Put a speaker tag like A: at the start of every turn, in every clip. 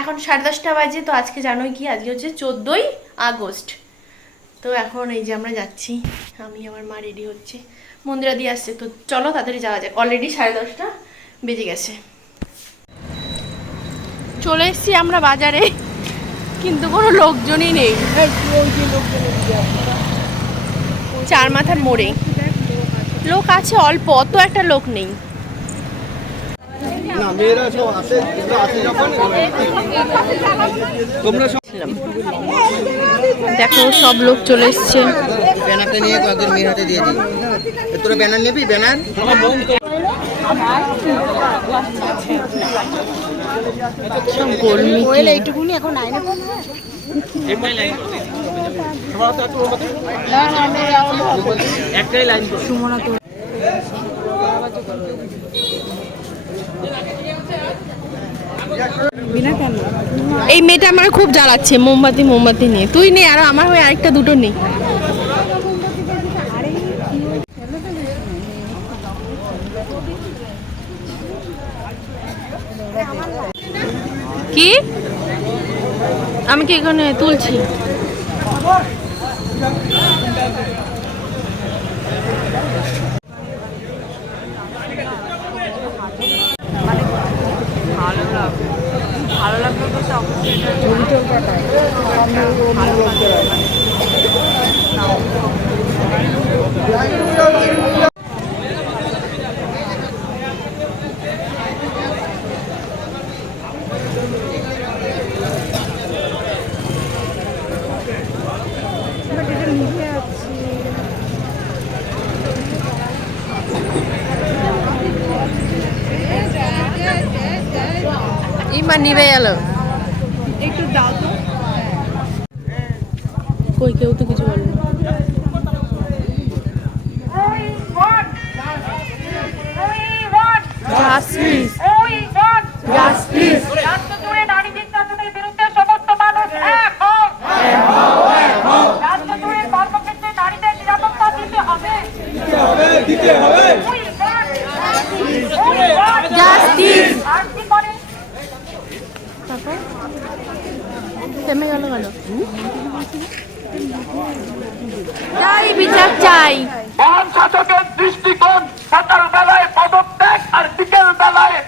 A: এখন সাড়ে দশটা বাজে, তো আজকে জানোই কি? আজকে হচ্ছে চোদ্দোই আগস্ট। তো এখন এই যে আমরা যাচ্ছি, আমি আমার মা রেডি হচ্ছে। মন্দিরা দিয়ে আসছে, তো চলো তাড়াতাড়ি যাওয়া যাক। অলরেডি সাড়ে দশটা বেজে গেছে। চলে এসেছি আমরা বাজারে, কিন্তু কোনো লোকজনই নেই। চার মাথার মোড়ে। লোক আছে অল্প, অত একটা লোক নেই।
B: না মেয়েরা সব আসে আসে যখন। তোমরা সব
A: দেখো সব লোক চলে এসছে।
B: ব্যানারটা নিয়ে কয়েকজন মেয়ের হাতে দিয়ে দিই। তোরা ব্যানার নিবি ব্যানার?
A: সব গোলমি
C: এইটুকুনি এখন আইনে
A: এই মেয়েটা আমার খুব জ্বালাচ্ছে, মোমবাতি মোমবাতি নিয়ে। তুই নে, আর আমার হয়ে আরেকটা দুটো নেই কি? আমি কি এখানে তুলছি? ইমা নিবে গেল
C: একটু দাও তো।
A: কই কেউ তো কিছু বলল
D: নারীদের নিরাপত্তা দিতে হবে।
A: জাস্টিস থেমে
D: শাসকের দৃষ্টিকোণ সকাল বেলায় পদত্যাগ আর বিকেল বেলায়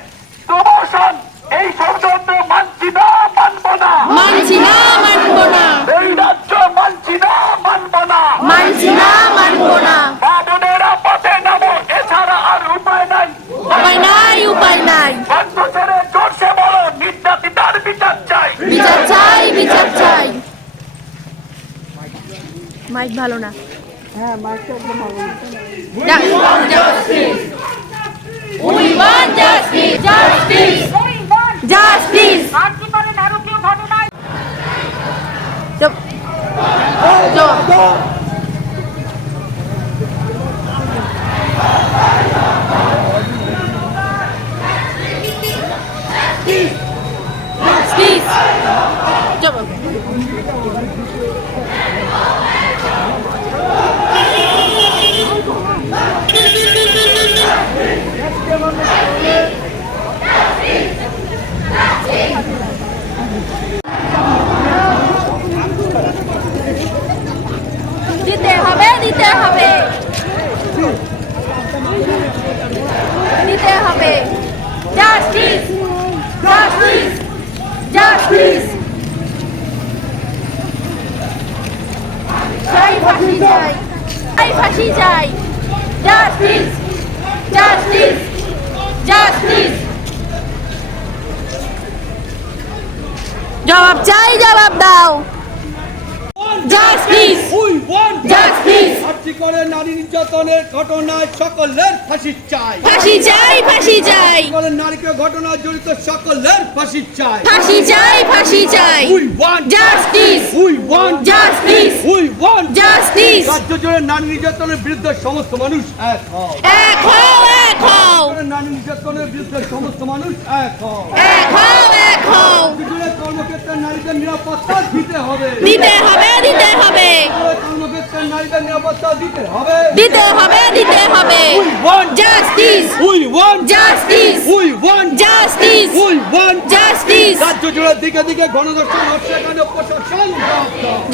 D: প্রমোশন এই সৌজন্য মানছি না মানব না
A: মানছি না মানব না
D: এই রাজ্য মানছি না মানব না
A: মানছি না মানব না
D: মা বোনেরা পথে নামো এছাড়া আর উপায় নাই
A: উপায় নাই উপায় নাই
D: বন্ধ ছেড়ে জোরসে বলো নির্যাতিতার বিচার চাই
A: বিচার চাই বিচার চাই মাইক ভালো না
C: হ্যাঁ মাছটা একদম ভালো
A: We want justice, justice,
D: We want
A: justice.
D: আর্জি করে নারকীয় ঘটনায়
A: চুপ চুপ Justice. চুপ দিতে হবে দিতে হবে দিতে হবে জাস্টিস জাস্টিস জাস্টিস চাই ফাঁসি চাই চাই ফাঁসি চাই জাস্টিস জাস্টিস জাস্টিস জবাব চাই জবাব দাও। জাস্টিস
B: উই ওয়ান্ট
A: জাস্টিস
B: আর্জি করে নারী নির্যাতনের ঘটনায় সকলের ফাঁসি চাই।
A: ফাঁসি চাই ফাঁসি চাই।
B: করে নারীকে ঘটনায় জড়িত সকলের ফাঁসি চাই।
A: ফাঁসি চাই ফাঁসি চাই।
B: We want
A: justice
B: we want
A: justice
B: we want
A: justice
B: রাজ্য জুড়ে নারী নির্যাতনের বিরুদ্ধে সমস্ত মানুষ এক হও।
A: এক হও এক হও!
B: নারী নির্যাতনের বিরুদ্ধে সমস্ত মানুষ এক হও।
A: এক হও এক হও!
B: কর্মক্ষেত্রে নারীদের নিরাপত্তা দিতে হবে।
A: দিতে হবে দিতে হবে।
B: কর্মক্ষেত্রে নারীদের নিরাপত্তা দিতে হবে
A: দিতে হবে দিতে হবে justice
B: we want
A: justice
B: we want
A: justice
B: we want
A: justice
B: রাজ্য
E: জুড়ে দিকে দিকে হচ্ছে কেন প্রশাসন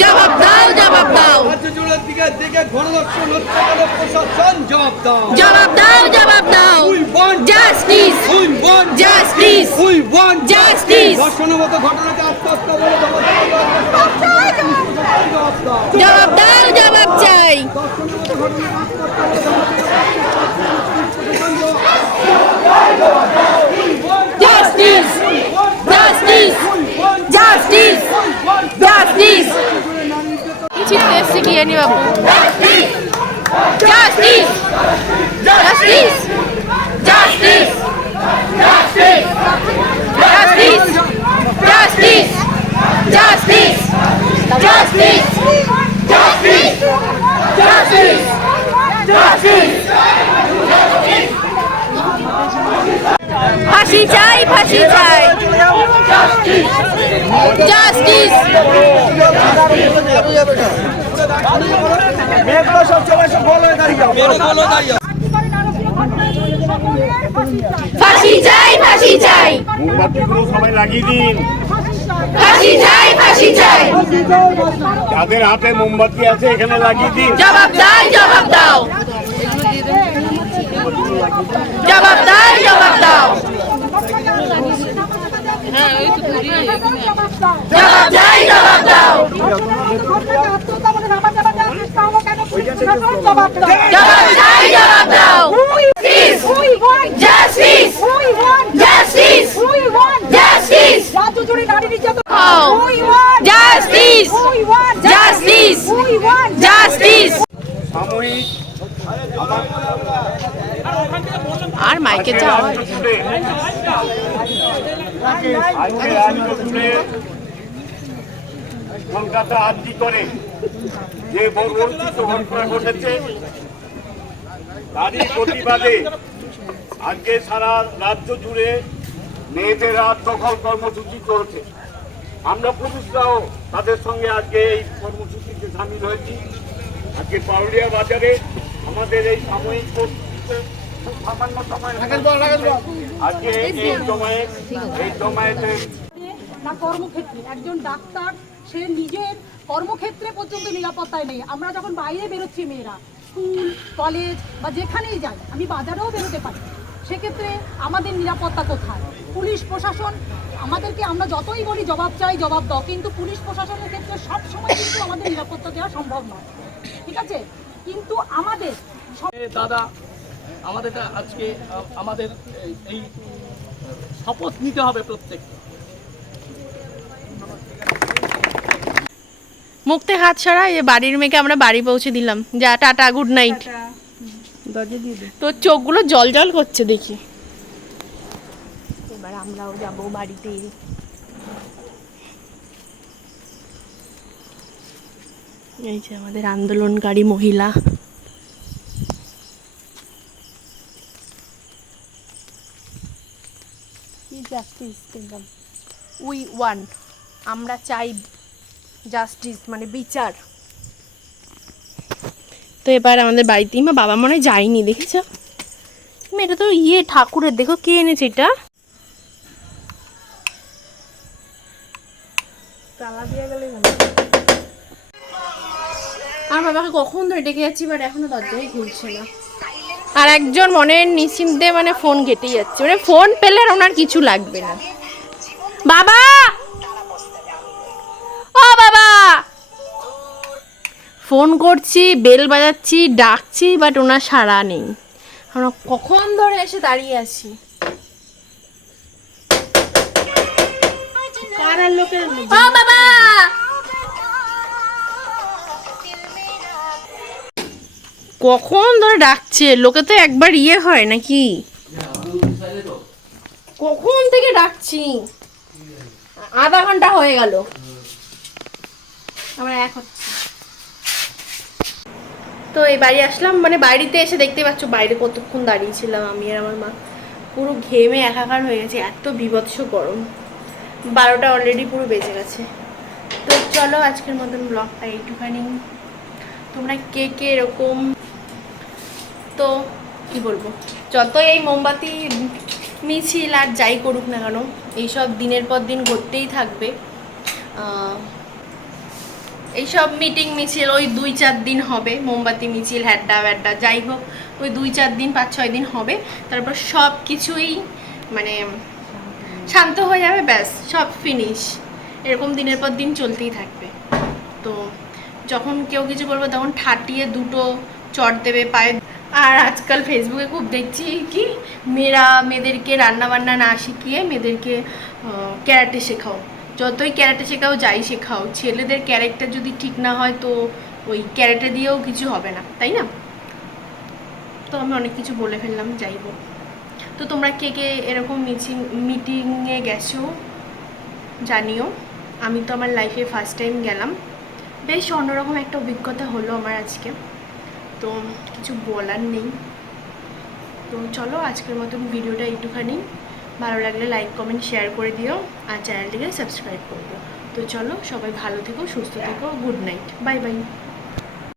E: জবাব দাও।
A: জবাব দাও
E: রাজ্য জুড়ে দিকে দিকে হচ্ছে কেন প্রশাসন জবাব দাও
A: জবাব দাও জবাব দাও
E: We want
A: Justice!
E: We want
A: Justice!
E: We want
A: Justice!
E: ধর্ষণের মতো ঘটনাকে আস্তে আস্তে বলে জবাব দাও। জবাব দাও।
A: দাও। জাস্টিস জাস্টিস জাস্টিস জাস্টিস চিনতে এসছে কি জানি বাবু justice justice justice justice justice justice justice justice justice justice justice ফাঁসি চাই ফাঁসি চাই জাস্টিস মেয়েগুলো সব চলে সব
F: গোল হয়ে দাঁড়িয়ে যাও।
A: গোল হয়ে দাঁড়িয়ে ফাঁসি চাই ফাঁসি চাই ফাঁসি চাই ফাঁসি চাই।
F: যাদের হাতে মোমবাতি আছে এখানে লাগিয়ে দিন।
A: জবাব দাও জবাব দাও। জবাব দাও জবাব দাও। জবাব চাই জবাব দাও। জবাব চাই জবাব দাও justice justice justice justice justice justice
F: সাময়িক
A: আর মাইকে যাও
F: কলকাতা আর্জি করে যে বর্বরচিত ঘটনা ঘটেছে তারই প্রতিবাদে আজকে সারা রাজ্য জুড়ে মেয়েদের রাত দখল কর্মসূচি চলছে। আমরা পুলিশরাও তাদের সঙ্গে আজকে এই কর্মসূচিতে সামিল হয়েছি। আজকে পাউলিয়া বাজারে আমাদের এই সাময়িক সামান্য সময় আজকে এই সময়ে এই সময়তে
G: না কর্মক্ষেত্রে। একজন ডাক্তার সে নিজের কর্মক্ষেত্রে পর্যন্ত নিরাপত্তায় নেই। আমরা যখন বাইরে বেরোচ্ছি মেয়েরা স্কুল কলেজ বা যেখানেই যাই আমি বাজারেও বেরোতে পারি। সেক্ষেত্রে আমাদের নিরাপত্তা কোথায়? পুলিশ প্রশাসন আমাদেরকে আমরা যতই বলি জবাব চাই জবাব দাও কিন্তু পুলিশ প্রশাসনের ক্ষেত্রে সব সময় কিন্তু আমাদের নিরাপত্তা দেওয়া সম্ভব নয়। ঠিক আছে? কিন্তু আমাদের
H: দাদা আমাদের আজকে আমাদের এই- শপথ নিতে হবে প্রত্যেক।
A: মুক্তে হাত ছাড়া এই বাড়ির মেয়েকে আমরা বাড়ি পৌঁছে দিলাম। যা টাটা গুড নাইট তোর চোখগুলো জল জল করছে দেখি। এবার আমরাও যাব বাড়িতে। এই যে আমাদের আন্দোলনকারী মহিলা। উই ওয়ান আমরা চাই জাস্টিস মানে বিচার। তো এবার আমাদের বাড়িতে মা বাবা মনে যায়নি দেখেছ? এটা তো ইয়ে ঠাকুরের দেখো কে এনেছে এটা? আর বাবাকে কখন ধরে ডেকে যাচ্ছি বাট এখনও দরজাই খুলছে না। আর একজন মনের নিশ্চিন্তে মানে ফোন ঘেটেই যাচ্ছে। মানে ফোন পেলে আর ওনার কিছু লাগবে না। বাবা! ও বাবা! ফোন করছি বেল বাজাচ্ছি ডাকছি বাট ওনার সাড়া নেই। আমরা কখন ধরে এসে দাঁড়িয়ে আছি? ও বাবা! কখন ধরে ডাকছে? লোকে তো একবার ইয়ে হয় নাকি? কখন থেকে ডাকছি? আধা ঘণ্টা হয়ে গেল। আমরা এক তো এই বাড়ি আসলাম মানে বাড়িতে এসে দেখতে পাচ্ছ, বাইরে কতক্ষণ দাঁড়িয়েছিলাম আমি আর আমার মা। পুরো ঘেমে একাকার হয়ে গেছে, এত বিভৎস গরম। বারোটা অলরেডি পুরো বেজে গেছে। তো চলো আজকের মতন ব্লগটা এইটুখানি। তোমরা কে কে এরকম তো কি বলব যত এই মোমবাতি, মিছিল আর যাই করুক না কেন, এইসব দিনের পর দিন ঘটতেই থাকবে। এইসব মিটিং, মিছিল, ওই দুই চার দিন হবে, মোমবাতি, মিছিল, হ্যাড্ডা, ব্যাড্ডা, যাই হোক, ওই দুই চার দিন, পাঁচ ছয় দিন হবে। তারপর সব কিছুই মানে শান্ত হয়ে যাবে, ব্যাস, সব ফিনিশ এরকম দিনের পর দিন চলতেই থাকবে। তো যখন কেউ কিছু করবে তখন ঠাটিয়ে দুটো চট দেবে, পায়ে আর আজকাল ফেসবুকে খুব দেখছি কি মেয়েরা মেয়েদেরকে রান্না বান্না না শিখিয়ে মেয়েদেরকে ক্যারাটে শেখাও। যতই ক্যারাটে শেখাও, যাই শেখাও। ছেলেদের ক্যারেক্টার যদি ঠিক না হয় তো ওই ক্যারেটে দিয়েও কিছু হবে না, তাই না? তো আমি অনেক কিছু বলে ফেললাম, যাই হোক। তো তোমরা কে কে এরকম মিটিং মিটিংয়ে গেছো জানিও। আমি তো আমার লাইফে ফার্স্ট টাইম গেলাম। বেশ অন্যরকম একটা অভিজ্ঞতা হলো আমার আজকে। তো কিছু বলার নেই। তো চলো আজকের মতন ভিডিওটা একটুখানি। ভালো লাগলে লাইক কমেন্ট শেয়ার করে দিও আর চ্যানেলটিকে সাবস্ক্রাইব করে দিও। তো চলো সবাই ভালো থেকো, সুস্থ থেকো গুড নাইট বাই বাই